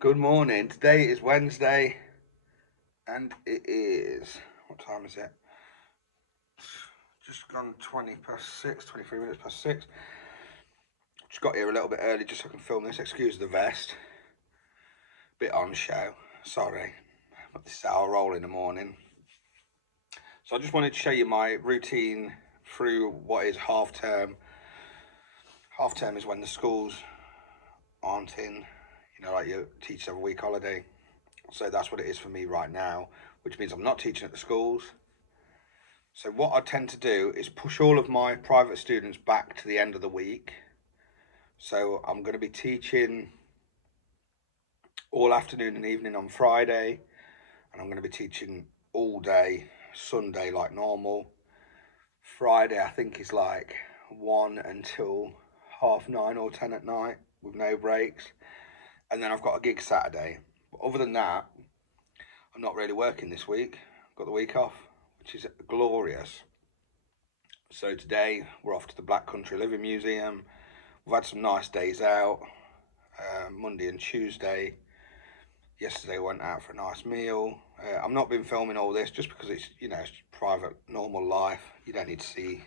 Good morning. Today is Wednesday and it is, what time is it? Just gone 20 past 6, 23 minutes past 6. Just got here a little bit early just so I can film this. Excuse the vest. Bit on show. Sorry. But this is how I roll in the morning. So I just wanted to show you my routine through what is half term. Half term is when the schools aren't in, like your teachers have a week holiday. So that's what it is for me right now, which means I'm not teaching at the schools. So what I tend to do is push all of my private students back to the end of the week. So I'm going to be teaching all afternoon and evening on Friday, and I'm going to be teaching all day Sunday like normal. Friday I think is like 1 until 9:30 or 10 at night with no breaks. And then I've got a gig Saturday. But other than that, I'm not really working this week. I've got the week off, which is glorious. So today we're off to the Black Country Living Museum. We've had some nice days out, Monday and Tuesday. Yesterday went out for a nice meal. I've not been filming all this just because it's it's private, normal life. You don't need to see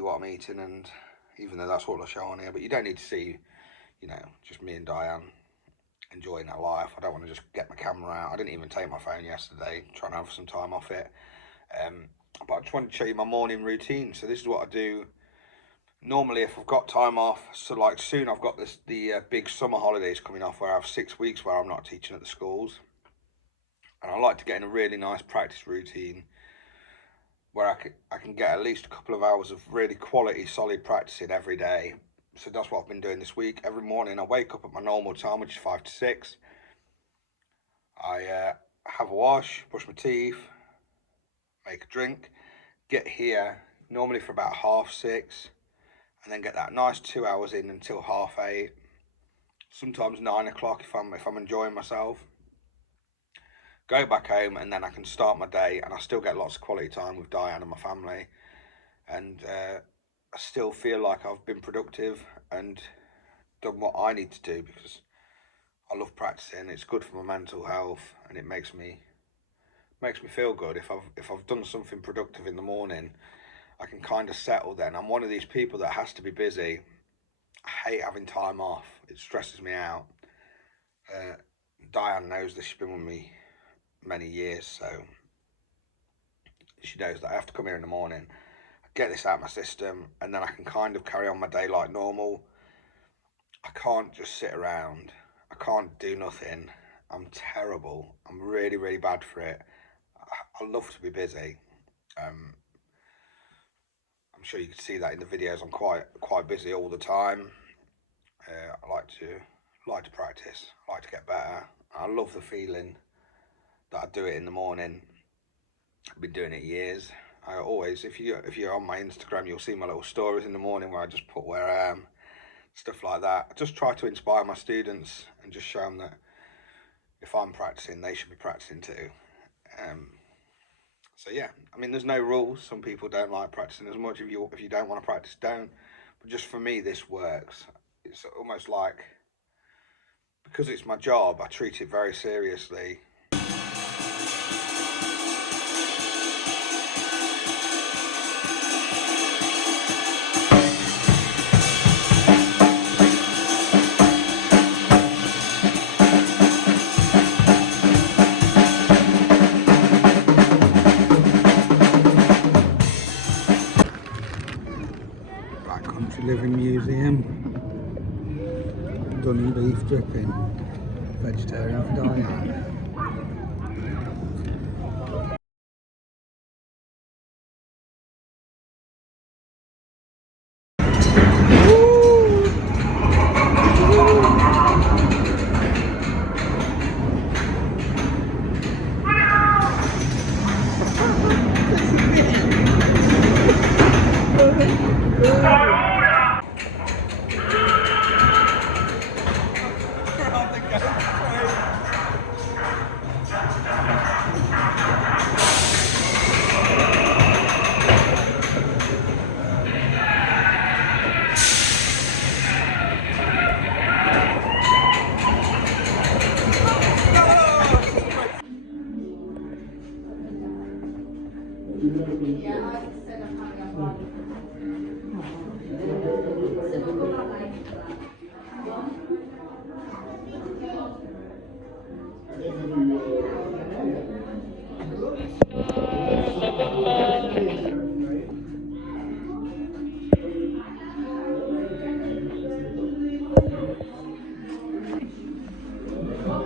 what I'm eating, and even though that's what I show on here, but you don't need to see just me and Diane enjoying our life. I don't want to just get my camera out. I didn't even take my phone yesterday, trying to have some time off it. But I just wanted to show you my morning routine. So this is what I do normally if I've got time off. So like soon I've got the big summer holidays coming off where I have 6 weeks where I'm not teaching at the schools. And I like to get in a really nice practice routine where I can get at least a couple of hours of really quality, solid practicing every day. So that's what I've been doing this week. Every morning I wake up at my normal time, which is 5 to 6. I have a wash, brush my teeth, make a drink, get here normally for about 6:30, and then get that nice 2 hours in until 8:30. Sometimes 9 o'clock if I'm enjoying myself. Go back home, and then I can start my day, and I still get lots of quality time with Diane and my family, and I still feel like I've been productive and done what I need to do because I love practicing. It's good for my mental health, and it makes me feel good. If I've done something productive in the morning, I can kind of settle then. I'm one of these people that has to be busy. I hate having time off. It stresses me out. Diane knows this. She's been with me many years, so she knows that I have to come here in the morning, get this out of my system, and then I can kind of carry on my day like normal. I can't just sit around. I can't do nothing. I'm terrible. I'm really, really bad for it. I love to be busy. I'm sure you can see that in the videos. I'm quite busy all the time. I like to practice. I like to get better. I love the feeling that I do it in the morning. I've been doing it years. I always, if you're on my Instagram, you'll see my little stories in the morning where I just put where I am, stuff like that. I just try to inspire my students and just show them that if I'm practicing, they should be practicing too. So yeah, I mean, there's no rules. Some people don't like practicing as much. If you don't want to practice, don't. But just for me, this works. It's almost like, because it's my job, I treat it very seriously. Black Country Living Museum. Done beef dripping. Vegetarian for Diane.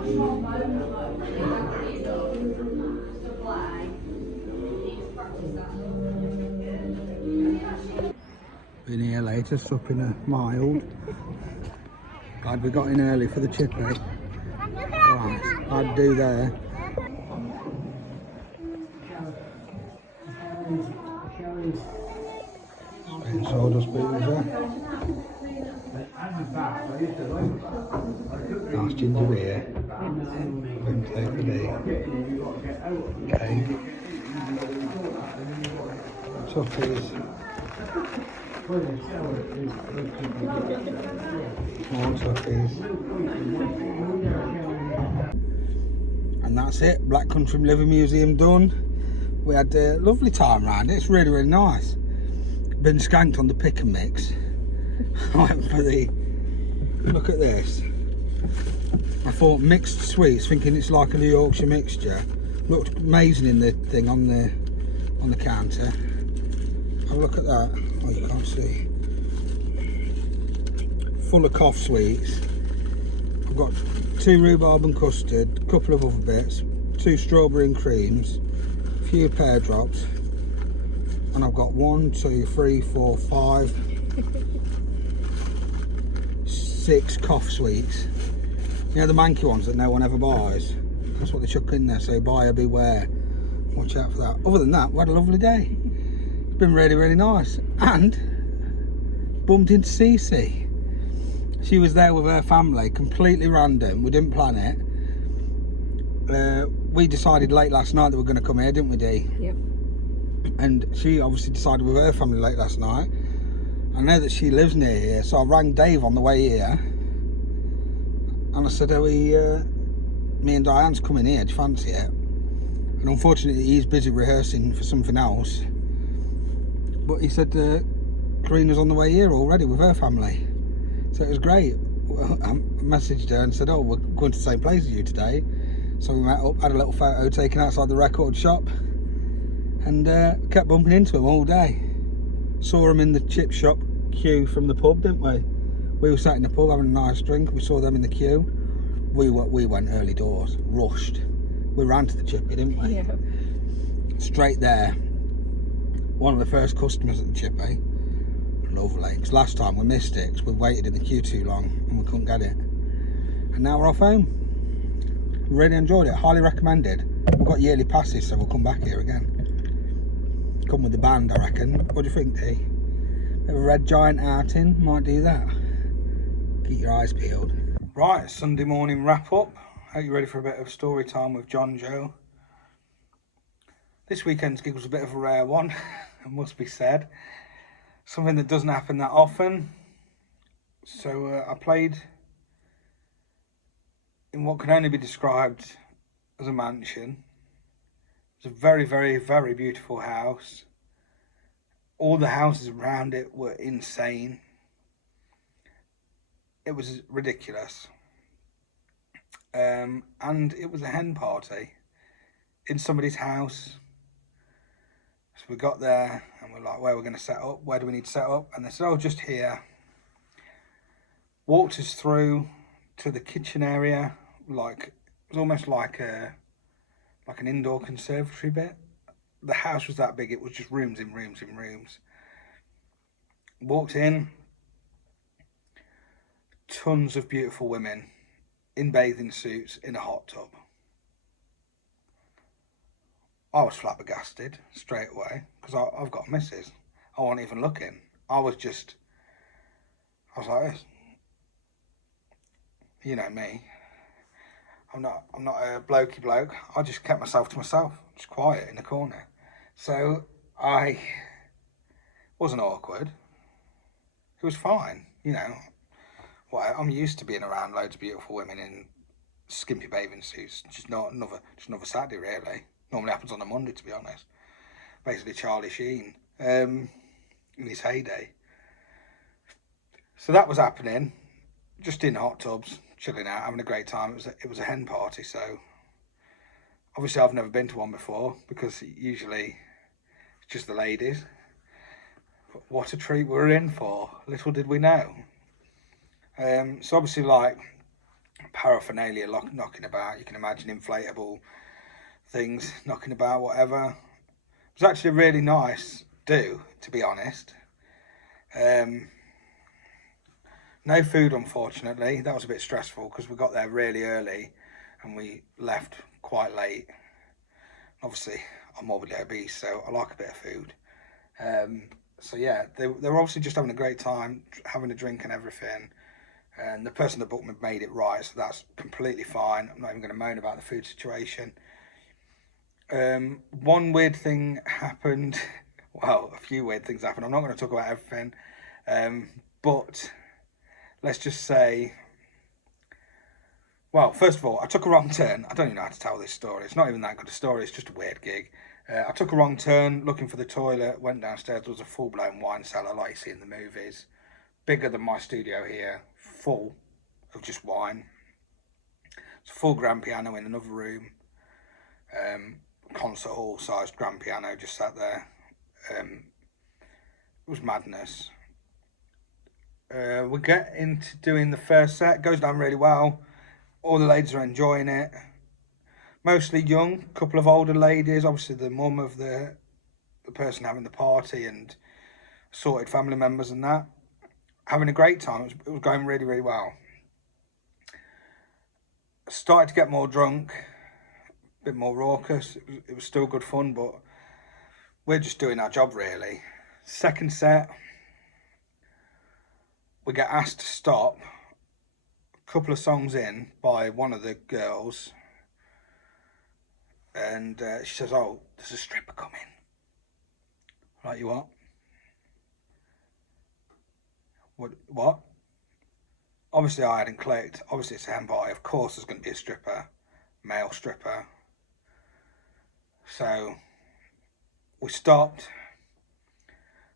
Been here later, supping a mild. Glad we got in early for the chippy. Right, I'd do there. Spin sawdust beetles there. Nice ginger beer. Vim take for tea. Cake. Toffees. More toffees. And that's it. Black Country Living Museum done. We had a lovely time around it. It's really, really nice. Been skanked on the pick and mix. I went for the, look at this. I thought mixed sweets, thinking it's like a New Yorkshire mixture. Looked amazing in the thing on the counter. Have a look at that. Oh, you can't see. Full of cough sweets. I've got 2 rhubarb and custard, a couple of other bits, 2 strawberry and creams, a few pear drops, and I've got 1, 2, 3, 4, 5, 6 cough sweets. You know the manky ones that no one ever buys? That's what they chuck in there, so buyer beware. Watch out for that. Other than that, we had a lovely day. It's been really, really nice. And bumped into Cece. She was there with her family, completely random. We didn't plan it. We decided late last night that we were going to come here, didn't we, Dee? Yep. And she obviously decided with her family late last night. I know that she lives near here, so I rang Dave on the way here. And I said, me and Diane's coming here, do you fancy it? And unfortunately, he's busy rehearsing for something else. But he said Karina's on the way here already with her family. So it was great. I messaged her and said, oh, we're going to the same place as you today. So we met up, had a little photo taken outside the record shop, and kept bumping into him all day. Saw him in the chip shop queue from the pub, didn't we? We were sat in the pub having a nice drink. We saw them in the queue. We went early doors, rushed. We ran to the chippy, didn't we? Yeah. Straight there. One of the first customers at the chippy. Lovely, because last time we missed it because we waited in the queue too long and we couldn't get it. And now we're off home. Really enjoyed it, highly recommended. We've got yearly passes, so we'll come back here again. Come with the band, I reckon. What do you think, Dee? A Red Giant outing, might do that. Keep your eyes peeled. Right, Sunday morning wrap up. Hope you're ready for a bit of story time with John Joe. This weekend's gig was a bit of a rare one, it must be said. Something that doesn't happen that often. So I played in what can only be described as a mansion. It's a very, very, very beautiful house. All the houses around it were insane. It was ridiculous. And it was a hen party in somebody's house. So we got there and we're like, where are we going to set up? Where do we need to set up? And they said, oh, just here. Walked us through to the kitchen area. Like, it was almost like an indoor conservatory bit. The house was that big, it was just rooms in rooms in rooms. Walked in, tons of beautiful women in bathing suits in a hot tub. I was flabbergasted straight away because I've got a missus. I wasn't even looking. I was like this. You know me. I'm not a blokey bloke. I just kept myself to myself, just quiet in the corner. So I wasn't awkward. It was fine, you know. Well, I'm used to being around loads of beautiful women in skimpy bathing suits. Just another Saturday, really. Normally happens on a Monday, to be honest. Basically Charlie Sheen in his heyday. So that was happening, just in hot tubs, chilling out, having a great time. It was a hen party, so obviously I've never been to one before because usually it's just the ladies. But what a treat we're in for, little did we know. So obviously, like, paraphernalia knocking about. You can imagine inflatable things knocking about, whatever. It was actually a really nice do, to be honest. No food, unfortunately. That was a bit stressful because we got there really early and we left quite late. Obviously, I'm morbidly obese, so I like a bit of food. So yeah, they were obviously just having a great time, having a drink and everything. And the person that booked me made it right, so that's completely fine. I'm not even going to moan about the food situation. One weird thing happened. Well, a few weird things happened. I'm not going to talk about everything. But let's just say, well, first of all, I took a wrong turn. I don't even know how to tell this story. It's not even that good a story. It's just a weird gig. I took a wrong turn looking for the toilet, went downstairs. There was a full-blown wine cellar like you see in the movies. Bigger than my studio here, full of just wine. It's a full grand piano in another room. Concert hall sized grand piano just sat there. It was madness. We get into doing the first set. Goes down really well. All the ladies are enjoying it. Mostly young, couple of older ladies. Obviously the mum of the person having the party and assorted family members and that. Having a great time. It was going really, really well. Started to get more drunk, a bit more raucous. It was still good fun, but we're just doing our job really. Second set, we get asked to stop a couple of songs in by one of the girls, and she says, "Oh, there's a stripper coming." Like, you what? What? Obviously I hadn't clicked. Obviously it's a hentai. Of course there's going to be a stripper, male stripper. So we stopped.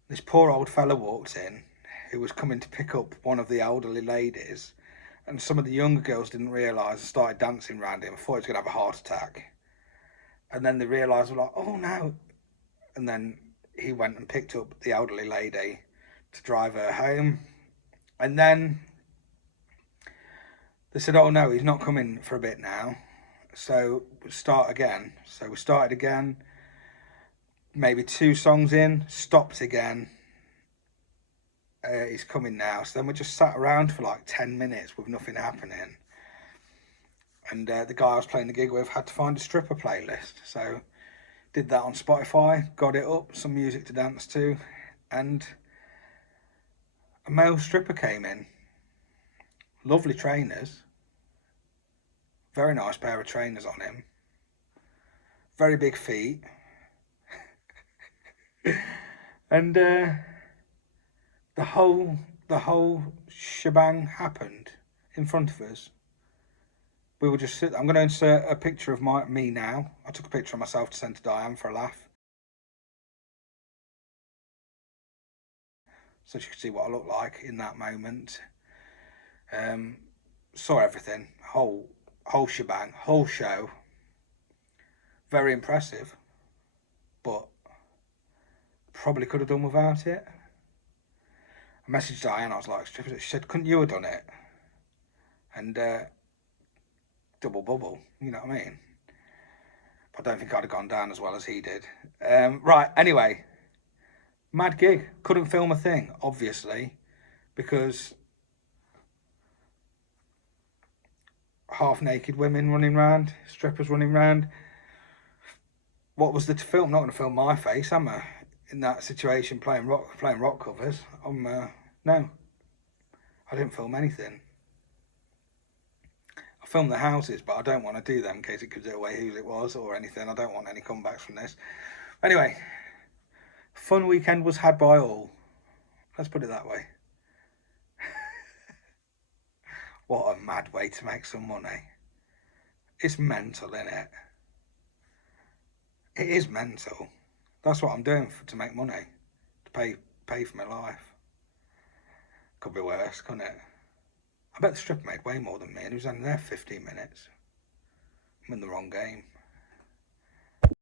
This poor old fella walked in who was coming to pick up one of the elderly ladies, and some of the younger girls didn't realise and started dancing around him. I thought he was going to have a heart attack. And then they realised, were like, "Oh no." And then he went and picked up the elderly lady to drive her home. And then they said, "Oh no, he's not coming for a bit now. So we'll start again." So we started again, maybe 2 songs in, stopped again. He's coming now. So then we just sat around for like 10 minutes with nothing happening. And the guy I was playing the gig with had to find a stripper playlist. So did that on Spotify, got it up, some music to dance to, and a male stripper came in. Lovely trainers. Very nice pair of trainers on him. Very big feet. And the whole shebang happened in front of us. We were just sitting. I'm going to insert a picture of me now. I took a picture of myself to send to Diane for a laugh, so she could see what I looked like in that moment. Saw everything, whole shebang, whole show. Very impressive, but probably could have done without it. I messaged Diane. I was like, she said, "Couldn't you have done it?" And double bubble, you know what I mean? I don't think I'd have gone down as well as he did. Right, anyway, mad gig. Couldn't film a thing, obviously, because half naked women running around, strippers running around. What was there to film? I'm not going to film my face, am I? In that situation, playing rock covers. No, I didn't film anything. I filmed the houses, but I don't want to do them in case it gives it away who it was or anything. I don't want any comebacks from this. Anyway, fun weekend was had by all. Let's put it that way. What a mad way to make some money. It's mental, isn't it? It is mental. That's what I'm doing to make money, to pay for my life. Could be worse, couldn't it? I bet the stripper made way more than me, and he was only there 15 minutes. I'm in the wrong game.